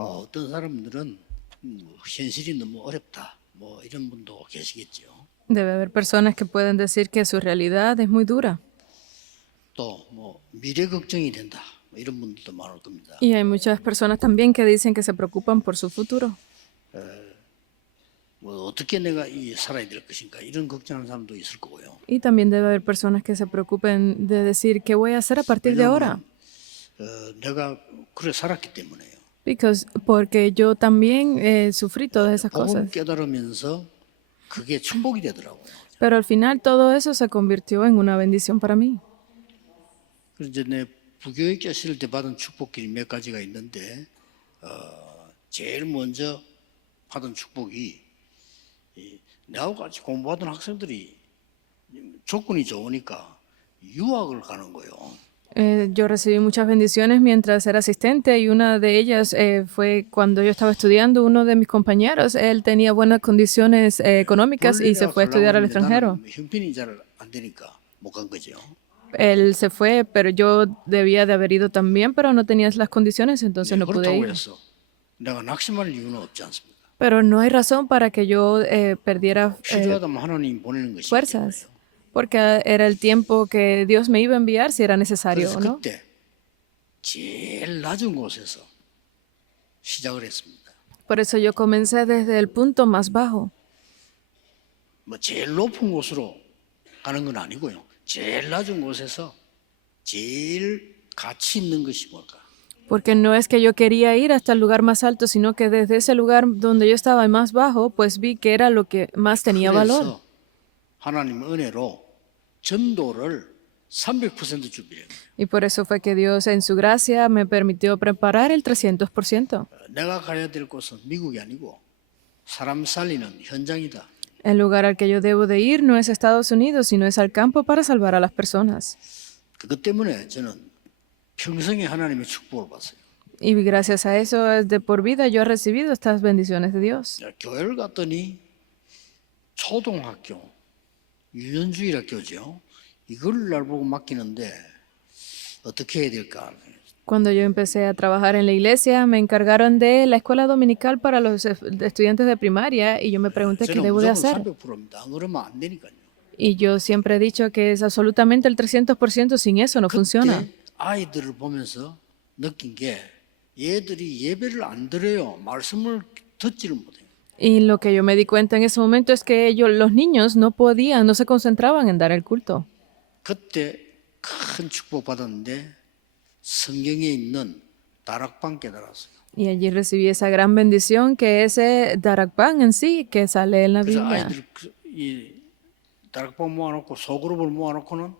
어떤 사람들은 현실이 너무 어렵다. 뭐 이런 분도 계시겠죠. Debe haber personas que pueden decir que su realidad es muy dura. 또 뭐 미래 걱정이 된다. 뭐 이런 분들도 많을 겁니다. Y hay muchas personas también que dicen que se preocupan por su futuro. 뭐 어떻게 내가 이 살아야 될 것인가 이런 걱정하는 사람도 있을 거고요. Y también debe haber personas que se preocupen de decir qué voy a hacer a partir de ahora. 내가 그래 살았기 때문에요. Porque yo también sufrí todas esas 복음 cosas. 깨달으면서 그게 축복이 되더라고요. Pero al final todo eso se convirtió en una bendición para mí. 그래서 이제 내 부교육 교실 때 받은 축복들이 몇 가지가 있는데 제일 먼저 받은 축복이 나하고 같이 공부하던 학생들이 조건이 좋으니까 유학을 가는 거예요. Yo recibí muchas bendiciones mientras era asistente y una de ellas fue cuando yo estaba estudiando. Uno de mis compañeros, él tenía buenas condiciones económicas y se fue a estudiar al extranjero. 형편이 잘 안 되니까 못 간 거죠. Él se fue, pero yo debía de haber ido también, pero no tenía las condiciones, entonces no pude 그렇다고 ir. 해서 내가 낙심할 이유는 없지 않습니까? Pero no hay razón para que yo perdiera 필요하다면 하나님 보내는 것이기 fuerzas, 때문에요. porque era el tiempo que Dios me iba a enviar si era necesario, 그래서 ¿no? 그때 제일 낮은 곳에서 시작을 했습니다. Por eso yo comencé desde el punto más bajo. 뭐 제일 높은 곳으로 가는 건 아니고요. 제일 낮은 곳에서 제일 가치 있는 것이 뭘까? Porque no es que yo quería ir hasta el lugar más alto, sino que desde ese lugar donde yo estaba más bajo, pues vi que era lo que más tenía valor. 그래서 하나님 은혜로 전도를 300% 준비해요. Y por eso fue que Dios en su gracia me permitió preparar el 300%. 내가 가야 될 곳은 미국이 아니고 사람 살리는 현장이다. El lugar al que yo debo de ir no es Estados Unidos, sino es al campo para salvar a las personas. 그것 때문에 저는 평생에 하나님의 축복을 받았어요. Y gracias a eso, de por vida, yo he recibido estas bendiciones de Dios. 교회를 갔더니 초등학교, 유년주일 학교죠. 이걸 날 보고 맡기는데 어떻게 해야 될까? Cuando yo empecé a trabajar en la iglesia, me encargaron de la escuela dominical para los estudiantes de primaria y yo me pregunté qué 저는 debo de 무조건 hacer. 300%입니다. 안 그러면 안 되니까요. Y yo siempre he dicho que es absolutamente el 300%, sin eso no funciona. 그때 아이들을 보면서 느낀 게 얘들이 예배를 안 드려요. 말씀을 듣지를 못해요. Y lo que yo me di cuenta en ese momento es que ellos, los niños no podían, no se concentraban en dar el culto. 그때 큰 축복 받았는데 성경에 있는 다락방 깨달았어요. Y allí recibí esa gran bendición que es Darakpan en sí, que sale en la 그래서 Biblia. 아이들 이 다락방 모아놓고 소그룹을 모아놓고는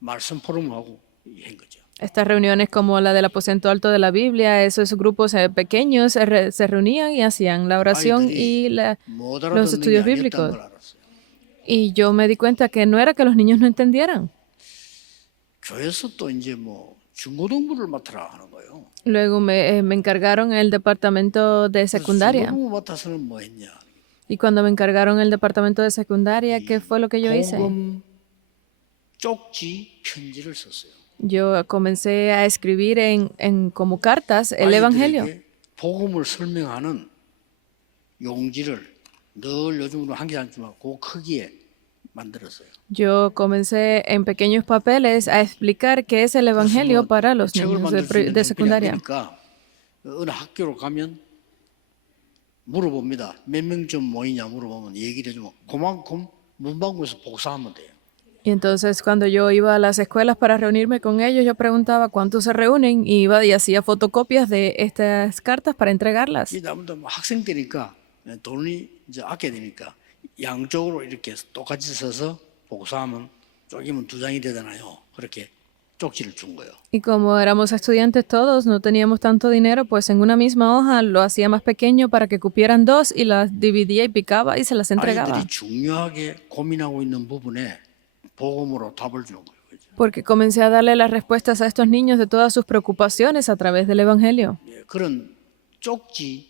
말씀 포럼하고 한 거죠. Estas reuniones como la del aposento alto de la Biblia, esos grupos pequeños se reunían y hacían la oración y 못 los 알아듣는 게 estudios 아니었다는 bíblicos. 걸 알았어요. Y yo me di cuenta que no era que los niños no entendieran. 교회에서 또 이제 뭐 중고등부를 맡으라 하는 거예요. Luego me encargaron el departamento de secundaria. 중고등부 맡아서는 뭐 했냐? Y cuando me encargaron el departamento de secundaria, ¿qué fue lo que yo hice? 복음 쪽지 편지를 썼어요. Yo comencé a escribir en como cartas el Evangelio. 아이들에게 복음을 설명하는 용지를 늘 요즘으로 한 개 않지만 그 크기에 만들었어요. Yo comencé en pequeños papeles a explicar qué es el Evangelio para los 책을 niños 만들 수 있는 de 형편이 안 secundaria. 되니까 어느 학교로 가면 물어봅니다. 몇 명쯤 모이냐 물어보면 얘기를 해주면 그만큼 문방구에서 복사하면 돼요. Y entonces cuando yo iba a las escuelas para reunirme con ellos, yo preguntaba cuántos se reúnen y iba y hacía fotocopias de estas cartas para entregarlas. 이 남들 학생 때니까 돈이 이제 아껴야 되니까 양쪽으로 이렇게 똑같이 써서 복사하면 쪼개면 2장이 되잖아요. 그렇게 쪽지를 준 거예요. Y como éramos estudiantes todos, no teníamos tanto dinero, pues en una misma hoja lo hacía más pequeño para que cupieran 2 y las dividía y picaba y se las entregaba. 아이들이 중요하게 고민하고 있는 부분에 복음으로 답을 주는 거예요. 그죠? Porque comencé a darle las respuestas a estos niños de todas sus preocupaciones a través del Evangelio. 그런 쪽지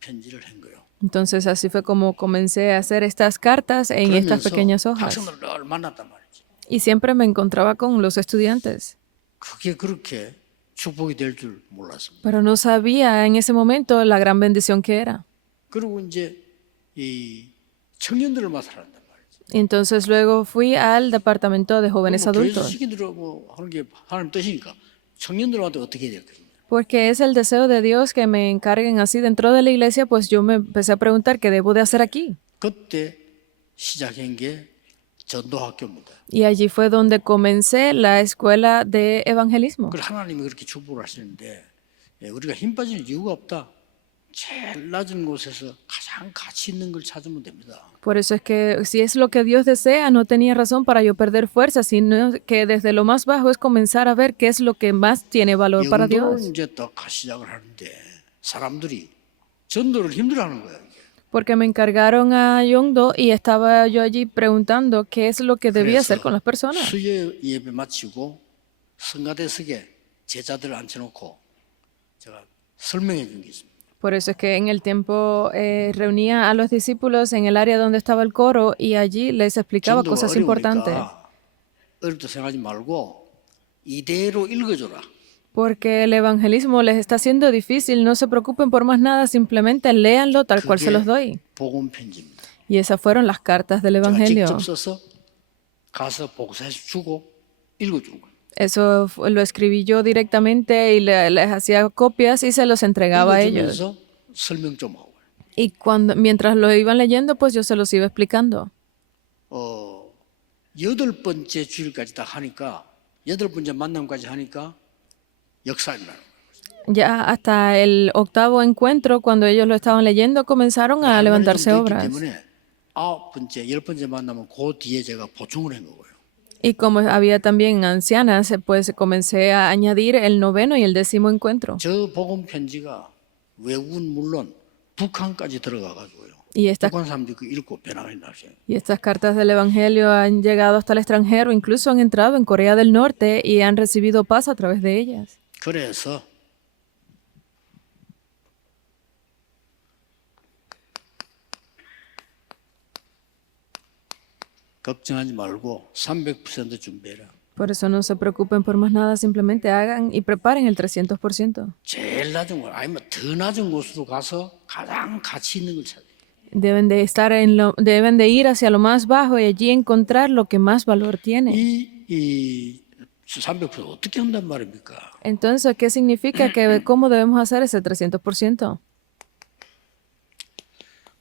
편지를 한 거예요. Entonces así fue como comencé a hacer estas cartas en estas 그러면서 pequeñas hojas. 학생들 늘 만났단 말이지. Y siempre me encontraba con los estudiantes. 그게 그렇게 축복이 될 줄 몰랐습니다. Pero no sabía en ese momento la gran bendición que era. 그리고 이제 이 청년들을 맡아란단 말이죠. Entonces luego fui al departamento de jóvenes 뭐 교회에서 adultos, 시키더라고 하는 게 하나님 뜻이니까 청년들한테 어떻게 해야 될까요? porque es el deseo de Dios que me encarguen así dentro de la iglesia, pues yo me empecé a preguntar qué debo de hacer aquí. 그때 시작한 게 전도학교입니다. Y allí fue donde comencé la escuela de evangelismo. 그걸 하나님이 그렇게 축복을 하시는데 우리가 힘 빠질 이유가 없다. 제일 낮은 곳에서 가장 가치 있는 걸 찾으면 됩니다. Por eso es que si es lo que Dios desea, no tenía razón para yo perder fuerza, sino que desde lo más bajo es comenzar a ver qué es lo que más tiene valor para 영도를 Dios. 이제 딱 시작을 하는데 사람들이 전도를 힘들어하는 거예요. 이게. Porque me encargaron a Yongdo y estaba yo allí preguntando qué es lo que debía hacer con las personas. 수요 예배 마치고 성가대석에 제자들을 앉혀놓고 제가 설명해 준 게 있습니다. Por eso es que en el tiempo reunía a los discípulos en el área donde estaba el coro y allí les explicaba 전도가 cosas importantes. 어려우니까 어렵다 생각하지 말고 이대로 읽어줘라. Porque el evangelismo les está haciendo difícil, no se preocupen por más nada, simplemente léanlo tal cual se los doy. 복음 편지입니다. Y esas fueron las cartas del 제가 evangelio. 직접 써서 가서 복사해서 주고 읽어주는 거예요. Eso lo escribí yo directamente y les hacía copias y se los entregaba a ellos. 읽어주면서 설명 좀 하고. Y mientras lo iban leyendo, pues yo se los iba explicando. 여덟 번째 주일까지 다 하니까 여덟 번째 만남까지 하니까 역사입니다. Ya hasta el octavo encuentro, cuando ellos lo estaban leyendo, comenzaron a levantarse obras. 때문에 아홉 번째, 열 번째 만나면 그 뒤에 제가 보충을 한 거고요. Y como había también ancianas, pues comencé a añadir el noveno y el 10º encuentro. 저 복음 편지가 외국은 물론 북한까지 들어가 가지고요. Y estas, 북한 사람들이 그 읽고 변화가 나세요. y estas cartas del Evangelio han llegado hasta el extranjero, incluso han entrado en Corea del Norte y han recibido paz a través de ellas. 그래서 걱정하지 말고 300% 준비해라. Por eso no se preocupen por más nada, simplemente hagan y preparen el 300%. 제일 낮은 곳 아니면 더 낮은 곳으로 가서 가장 가치 있는 걸 찾아야 돼. Deben de ir hacia lo más bajo y allí encontrar lo que más valor tiene. 이 300% 어떻게 한단 말입니까? Entonces, ¿qué significa cómo debemos hacer ese 300%?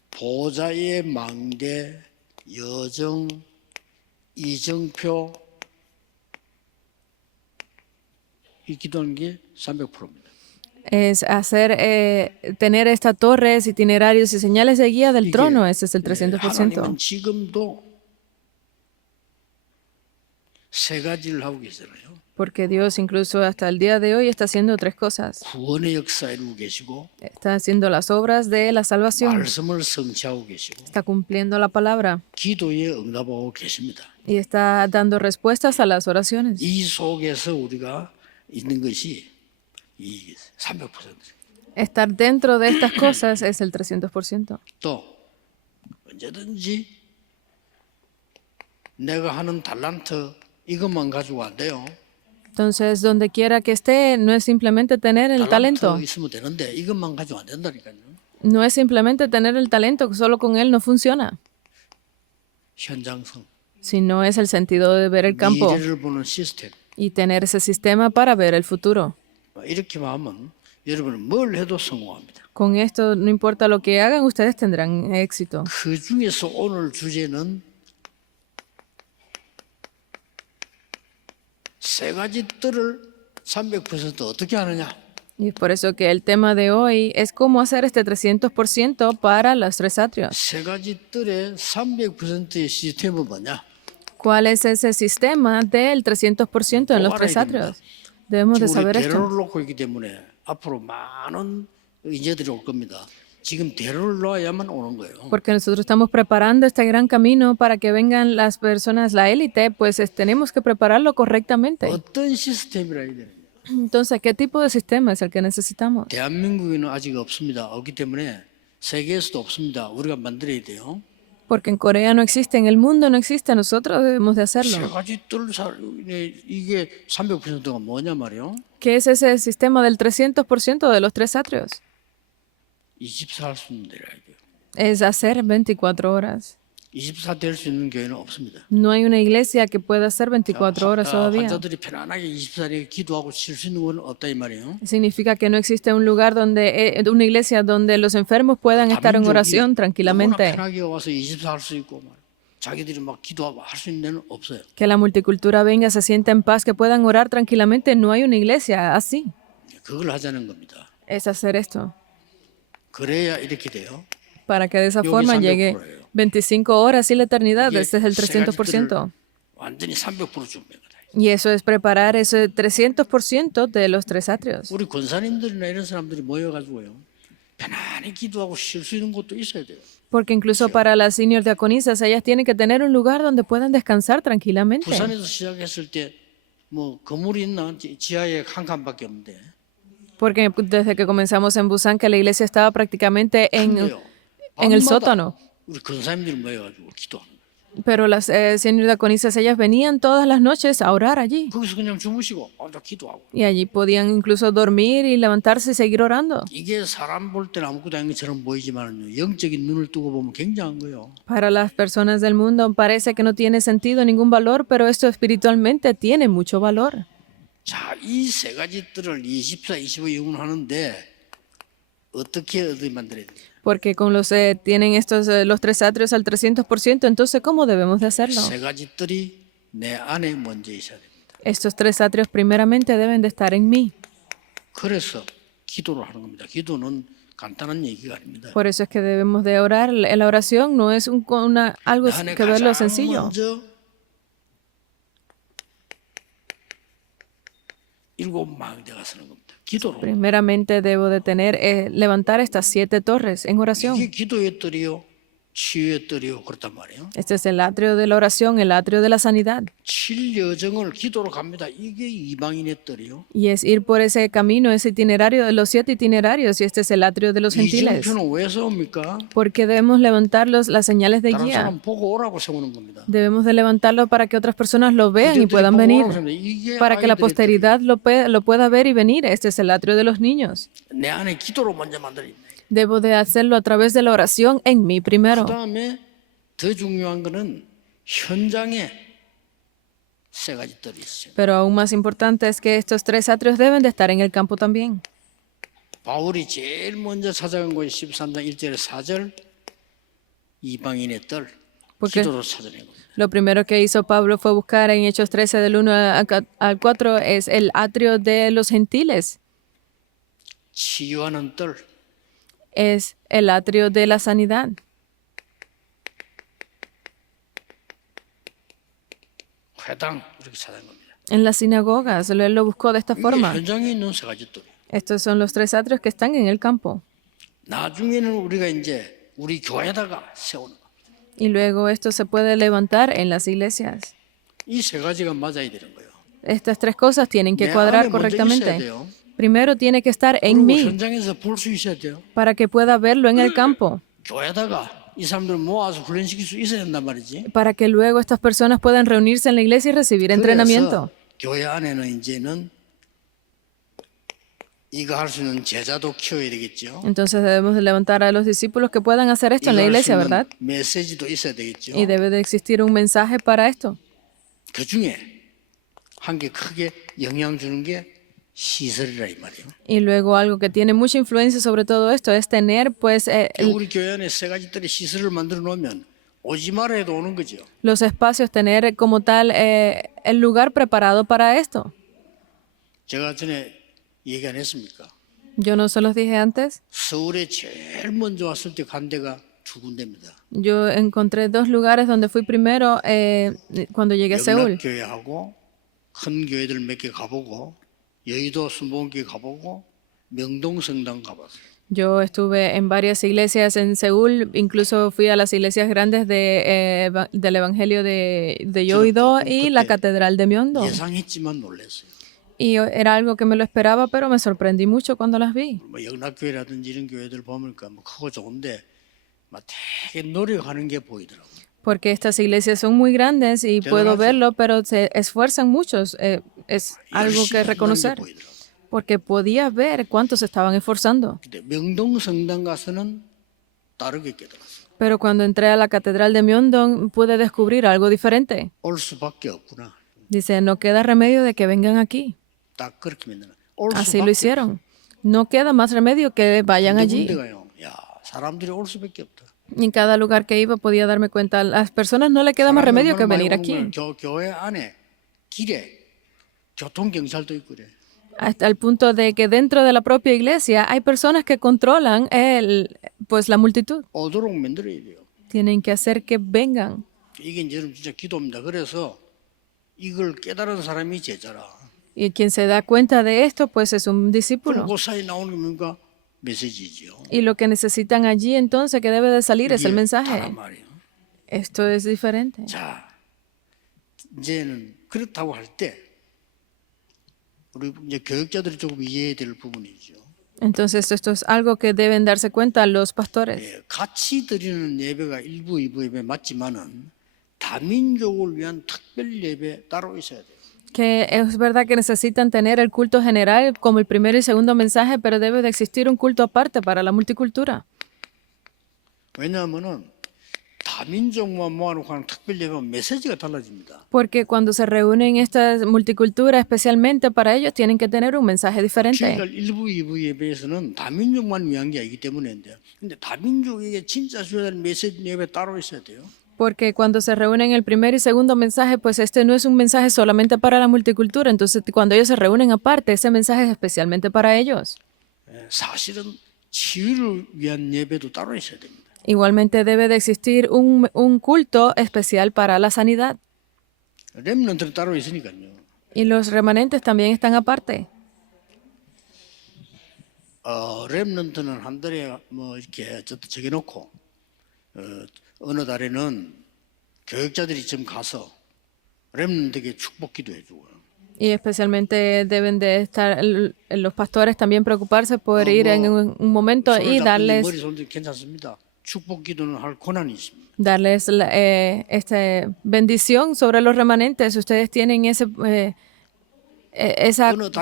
보좌의 망대, 여정, 이정표 이 기도하는 게 300%입니다. Es hacer, tener estas torres, itinerarios y señales de guía del trono, ese es el 300%. 하나님은 지금도 세 가지를 하고 계시잖아요. Porque Dios incluso hasta el día de hoy está haciendo tres cosas. 구원의 역사 이루고 계시고 Está haciendo las obras de la salvación, 말씀을 성취하고 계시고 está cumpliendo la palabra 기도에 응답하고 계십니다. y está dando respuestas a las oraciones. 이 속에서 우리가 있는 것이 이 300%. Estar dentro de estas cosas es el 300%. 또 언제든지 내가 하는 달란트 이것만 가지고 안 돼요. Entonces, donde quiera que esté, no es simplemente tener el talento. 달란트 있으면 되는데 이것만 가지고 안 된다니까요. No es simplemente tener el talento, solo con él no funciona. 현장성, Sino es el sentido de ver el campo 미래를 보는 시스템. y tener ese sistema para ver el futuro. 이렇게만 하면 여러분은 뭘 해도 성공합니다. Con esto, no importa lo que hagan, ustedes tendrán éxito. 그 중에서 오늘 주제는 세 가지 뜰을 300% 어떻게 하느냐. Y es por eso que el tema de hoy es cómo hacer este 300% para los tres atrios. 세 가지 뜰의 300%의 시스템은 뭐냐? ¿Cuál es ese sistema del 300% en los tres atrios? Debemos de 지금 우리 saber esto. 대로를 놓고 있기 때문에 앞으로 많은 인재들이 올 겁니다. 지금 대로를 놓아야만 오는 거예요. Porque nosotros estamos preparando este gran camino para que vengan las personas, la élite, pues tenemos que prepararlo correctamente. 어떤 시스템이라 해야 되느냐? Entonces, ¿qué tipo de sistema es el que necesitamos? 대한민국에는 아직 없습니다. 없기 때문에 세계에서도 없습니다. 우리가 만들어야 돼요. Porque en Corea no existe, en el mundo no existe, nosotros debemos de 세 hacerlo. 가지 뜰 이게 300%가 뭐냐 말이요? ¿Qué es ese sistema del 300% de los tres atrios? 24 할 수 있는 데라 이거예요. Es hacer 24 horas. 24 될 수 있는 교회는 없습니다. No hay una iglesia que pueda hacer 24 horas todavía. 환자들이 편안하게 24시간 기도하고 쉴 수 있는 건 없다 이 말이에요. Significa que no existe un lugar donde, una iglesia donde los enfermos puedan estar en oración 너무나 tranquilamente. 편하게 와서 24 할 수 있고 말. 자기들이 막 기도하고 할 수 있는 데는 없어요. Que la multicultura venga, se sienta en paz, que puedan orar tranquilamente. No hay una iglesia así. 그걸 하자는 겁니다. Es hacer esto. 그래야 이렇게 돼요. Para que de esa 여기 forma llegue 300%예요. 25 horas y la eternidad. 이게 Este es el 세 가지들을 300%. 완전히 300% 준비한 거다. Y eso es preparar ese 300% de los tres atrios. 우리 권사님들이나 이런 사람들이 모여가지고요. 편안히 기도하고 쉴 수 있는 곳도 있어야 돼요. Porque incluso para las senior diaconisas, ellas tienen que tener un lugar donde puedan descansar tranquilamente. 부산에서 시작했을 때 뭐 건물이 있나 지하에 한 칸밖에 없는데 Porque desde que comenzamos en Busan, que la iglesia estaba prácticamente 근데요, en el 밤마다 sótano. 우리 권사님들이 모여가지고 기도하는 거예요. Pero las senior diaconisas, ellas venían todas las noches a orar allí. 거기서 그냥 주무시고 혼자 기도하고 Y allí podían incluso dormir y levantarse y seguir orando. 이게 사람 볼 때는 아무것도 아닌 것처럼 보이지만 영적인 눈을 뜨고 보면 굉장한 거예요. Para las personas del mundo parece que no tiene sentido, ningún valor, pero esto espiritualmente tiene mucho valor. 자, 이 세 가지들을 24, 25 영원하는데 어떻게 만들어야 돼요? Porque con los tienen estos los tres atrios al 300%, entonces ¿cómo debemos de hacerlo? 세 가지들이 내 안에 먼저 있어야 됩니다. Estos tres atrios primeramente deben de estar en mí. 그래서 기도를 하는 겁니다. 기도는 간단한 얘기가 아닙니다. Por eso es que debemos de orar. La oración no es algo 내 안에 que verlo 가장 sencillo. 먼저 일곱 망대가 서는 겁니다. 기도로. Primeramente debo de levantar estas 7 torres en oración. 이게 기도의 뜰이요, 치유의 뜰이요 그렇단 말이에요. Este es el atrio de la oración, el atrio de la sanidad. 7여정을 기도로 갑니다. 이게 이방인의 뜰이요. Y es ir por ese camino, ese itinerario de los 7 itinerarios, y este es el atrio de los gentiles. 이정표는 왜 세웁니까? Porque debemos levantar las señales de 다른 guía. 사람 보고 오라고 세우는 겁니다. Debemos de levantarlo para que otras personas lo vean y 이정표들이 puedan 보고 venir. 오라고 세웁니다. 이게 Para que la 아이들의 posteridad lo pueda ver y venir. Este es el atrio de los niños. 뜰이에요. 내 안에 기도로 먼저 만들어야 돼. Debo de hacerlo a través de la oración en mí primero. 그다음에 더 중요한 거는 현장에 세 가지 뜰이 있어요. Pero aún más importante es que estos tres atrios deben de estar en el campo también. 바울이 제일 먼저 찾아간 곳이 13장 1절에 4절 이방인의 뜰 porque 기도로 찾아낸 겁니다. lo primero que hizo Pablo fue buscar en Hechos 13 del 1 al 4 es el atrio de los gentiles. 치유하는 뜰, Es el atrio de la sanidad. 회당 이렇게 찾아낸 겁니다. En las sinagogas, él lo buscó de esta 이게 forma. 현장에 있는 세 가지 뜰이에요. Estos son los tres atrios que están en el campo. 나중에는 우리가 이제 우리 교회에다가 세우는 겁니다. Y luego esto se puede levantar en las iglesias. 이 세 가지가 맞아야 되는 거예요. Estas tres cosas tienen que 내 cuadrar 안에 먼저 있어야 correctamente. 돼요. Primero tiene que estar en 그리고 mí 현장에서 볼 수 있어야 돼요. para que pueda verlo en el campo, 교회에다가 이 사람들 모아서 훈련시킬 수 있어야 된단 말이지. para que luego estas personas puedan reunirse en la iglesia y recibir entrenamiento. 그래서 교회 안에는 이제는 이거 할 수 있는 제자도 키워야 되겠죠. Entonces debemos de levantar a los discípulos que puedan hacer esto en la 이거 할 수 iglesia, 있는 ¿verdad? 메시지도 있어야 되겠죠. Y debe de existir un mensaje para esto. 그 중에 한 개 크게 영향 주는 게 시설이라 이 말이에요. Y luego algo que tiene mucha influencia sobre todo esto es tener pues 우리 교회 안에 세 가지들의 시설을 만들어 놓으면 오지 마라 해도 오는 거죠. los espacios, tener como tal el lugar preparado para esto. 제가 전에 얘기 안 했습니까? Yo no se los dije antes. 서울에 제일 먼저 왔을 때 간 데가 두 군데입니다. Yo encontré 2 lugares donde fui primero cuando llegué a Seúl. 영락교회하고 큰 교회들 몇 개 가보고 여의도 순복음교회 가보고 명동성당 가봤어요. Yo estuve en varias iglesias en Seúl, incluso fui a las iglesias grandes del Evangelio de Yoido y la Catedral de Myeongdong. 예상했지만 놀랐어요. Y era algo que me lo esperaba, pero me sorprendí mucho cuando las vi. 뭐 영락교회라든지 이런 교회들 보니까 뭐 크고 좋은데 막 되게 노력하는 게 보이더라고요. Porque estas iglesias son muy grandes y puedo General, verlo, pero se esfuerzan muchos. Es algo que 열심히 하는 게 reconocer. 보이더라고요. porque podía ver cuántos se estaban esforzando. 근데 명동성당 가서는 다르게 깨달았어. Pero cuando entré a la catedral de Myeongdong pude descubrir algo diferente. 올 수밖에 없구나. Dice, no queda remedio de que vengan aquí. 딱 그렇게 만드는. 올 Así lo 수밖에 hicieron. No queda más remedio que vayan 없어. allí. 군데가요. 야, 사람들이 올 수밖에 없다. Y en cada lugar que iba podía darme cuenta, a las personas no le queda más remedio que venir aquí. 교회 안에 길에 교통경찰도 있고 그래. Hasta el punto de que dentro de la propia iglesia hay personas que controlan pues la multitud. 오도록 만들어야 돼요. Tienen que hacer que vengan. 이게 이제는 진짜 기도입니다. 그래서 이걸 깨달은 사람이 제자라. Y quien se da cuenta de esto, pues es un discípulo. 그럼 그 사이 나오는 게 뭔가 메시지죠. Y lo que necesitan allí entonces que debe de salir es el 다란 mensaje. 말이에요. Esto es diferente. 자, 이제는 그렇다고 할 때 우리 이제 교육자들이 조금 이해해야 될 부분이죠. Entonces esto es algo que deben darse cuenta los pastores. 예, 같이 드리는 예배가 일부, 2부 예배 맞지만은 다민족을 위한 특별 예배 따로 있어야 돼요. Que es verdad que necesitan tener el culto general como el primer y segundo mensaje, pero debe de existir un culto aparte para la multicultura. 왜냐하면은 다민족만 모아놓고 하는 특별 예배는 메시지가 달라집니다. Porque cuando se reúnen estas multiculturas, especialmente para ellos, tienen que tener un mensaje diferente. 주일날 1부, 2부 예배에서는 다민족만 위한 게 아니기 때문인데, 근데 다민족에게 진짜 줘야 될 메시지 예배 따로 있어야 돼요. Porque cuando se reúnen el primer y segundo mensaje, pues este no es un mensaje solamente para la multicultura. Entonces, cuando ellos se reúnen aparte, ese mensaje es especialmente para ellos. 예, 사실은 치유를 위한 예배도 따로 있어야 됩니다. Igualmente debe de existir un culto especial para la sanidad. 렘넌트는 따로 있으니까요. Y los remanentes también están aparte. 렘넌트는 한 달에 뭐 이렇게 적어놓고 어느 달에는 교육자들이 좀 가서 렘넌트에게 축복기도 해주고요. Y especialmente deben de estar los pastores también preocuparse por ir en un momento y 머리 손도 괜찮습니다. 축복기도는 할 권한이 있습니다. darles bendición sobre los remanentes. Ustedes tienen esa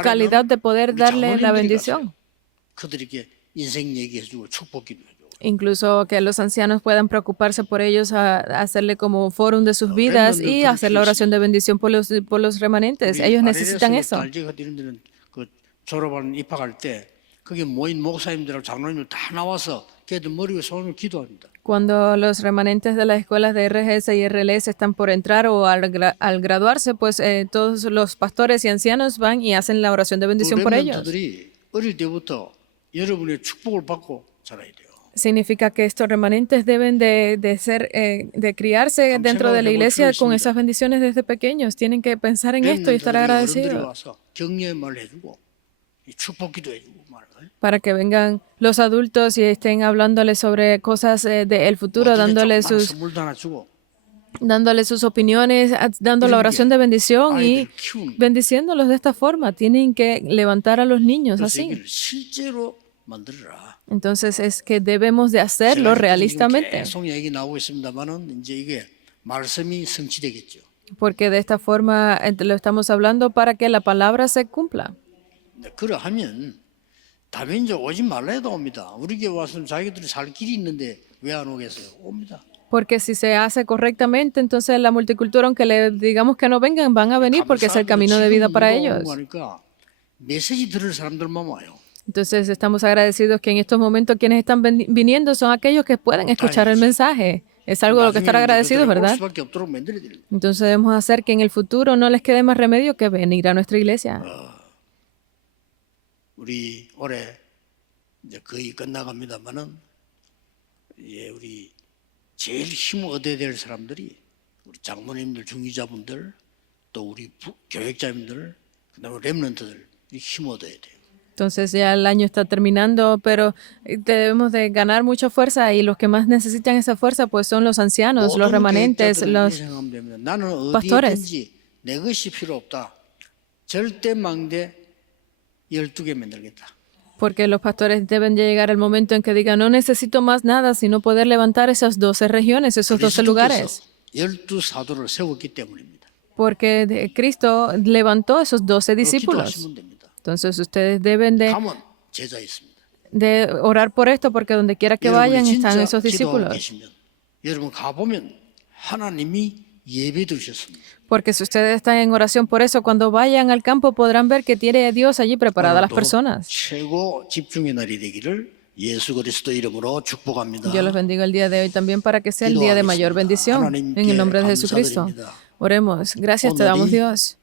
calidad de poder darle la bendición. 그들에게 인생 얘기해주고 축복기도 해주고. Incluso que los ancianos puedan preocuparse por ellos, a hacerle como fórum de sus vidas y hacer la oración de bendición por los remanentes. Ellos necesitan eso. 달제가 이런 데는 그 졸업하는 입학할 때 거기 모인 목사님들하고 장로님들 다 나와서 걔들 머리 위에 손을 기도합니다. Cuando los remanentes de las escuelas de RGS y RLS están por entrar o al graduarse, pues todos los pastores y ancianos van y hacen la oración de bendición por ellos. 렘넌트들이 어릴 때부터 여러분의 축복을 받고 자라야 돼요. Significa que estos remanentes deben de criarse dentro de la iglesia con esas bendiciones desde pequeños. Tienen que pensar en esto y estar agradecidos. 격려의 말을 해주고 축복기도 해주고 말을. Para que vengan los adultos y estén hablándoles sobre cosas del futuro, dándoles sus opiniones, dando la oración de bendición y bendiciéndolos de esta forma. Tienen que levantar a los niños así. 실제로 만들어라. Entonces es que debemos de hacerlo realistamente. 계속 얘기 나오고 있습니다만은 이제 이게 말씀이 성취되겠죠. Porque de esta forma lo estamos hablando para que la palabra se cumpla. 그러하면 다민족 오지 말라 해도 옵니다. 우리 교회 와서 자기들이 살 길이 있는데 왜 안 오겠어요? 옵니다. Porque si se hace correctamente, entonces la multicultura, aunque le digamos que no vengan, van a venir porque es el camino de vida para ellos. 메시지 들을 사람들만 와요. Entonces estamos agradecidos que en estos momentos quienes están viniendo son aquellos que pueden escuchar el mensaje. Es algo de lo que estar agradecidos, ¿verdad? Entonces debemos hacer que en el futuro no les quede más remedio que venir a nuestra iglesia. 우리 올해 이제 거의 끝나갑니다만은 우리 제일 힘을 얻어야 될 사람들이 우리 장모님들, 중위자분들, 또 우리 교육자님들, 그다음에 렘넌트들 힘 얻어야 돼요. Entonces ya el año está terminando, pero debemos de ganar mucha fuerza y los que más necesitan esa fuerza pues son los ancianos, los remanentes, los pastores. 내 것이 필요 없다. 절대 망대 12개 만들겠다. Porque los pastores deben de llegar al momento en que digan, no necesito más nada, sino poder levantar esas 12 regiones, esos 12 lugares. 12사도를 세웠기 때문입니다. Porque Cristo levantó esos 12 discípulos. Entonces ustedes deben 가면 제자 있습니다. de orar por esto porque donde quiera que 여러분이 vayan están 진짜 esos 기도하고 discípulos. 계시면 여러분 가보면 하나님이 예배 드셨습니다. Porque si ustedes están en oración por eso, cuando vayan al campo podrán ver que tiene Dios allí preparada a las 오늘도 personas. 최고 집중의 날이 되기를 예수 그리스도 이름으로 축복합니다. Yo los bendigo el día de hoy también para que sea el día de mayor bendición. En el nombre de Jesucristo. Oremos. Gracias te damos, Dios.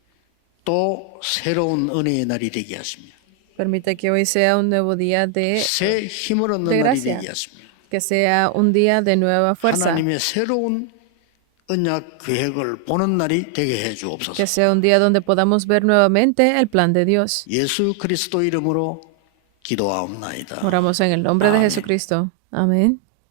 또 새로운 은혜의 날이 되게 하시며 Permite que hoy sea un nuevo día 새 힘을 얻는 de 날이 gracia. 되게 하시며 Que sea un día de nueva fuerza. 하나님의 새로운 언약 계획을 보는 날이 되게 해 주옵소서. Que sea un día donde podamos ver nuevamente el plan de Dios. 예수 그리스도 이름으로 기도하옵나이다. Oramos en el nombre de Jesucristo. Amén.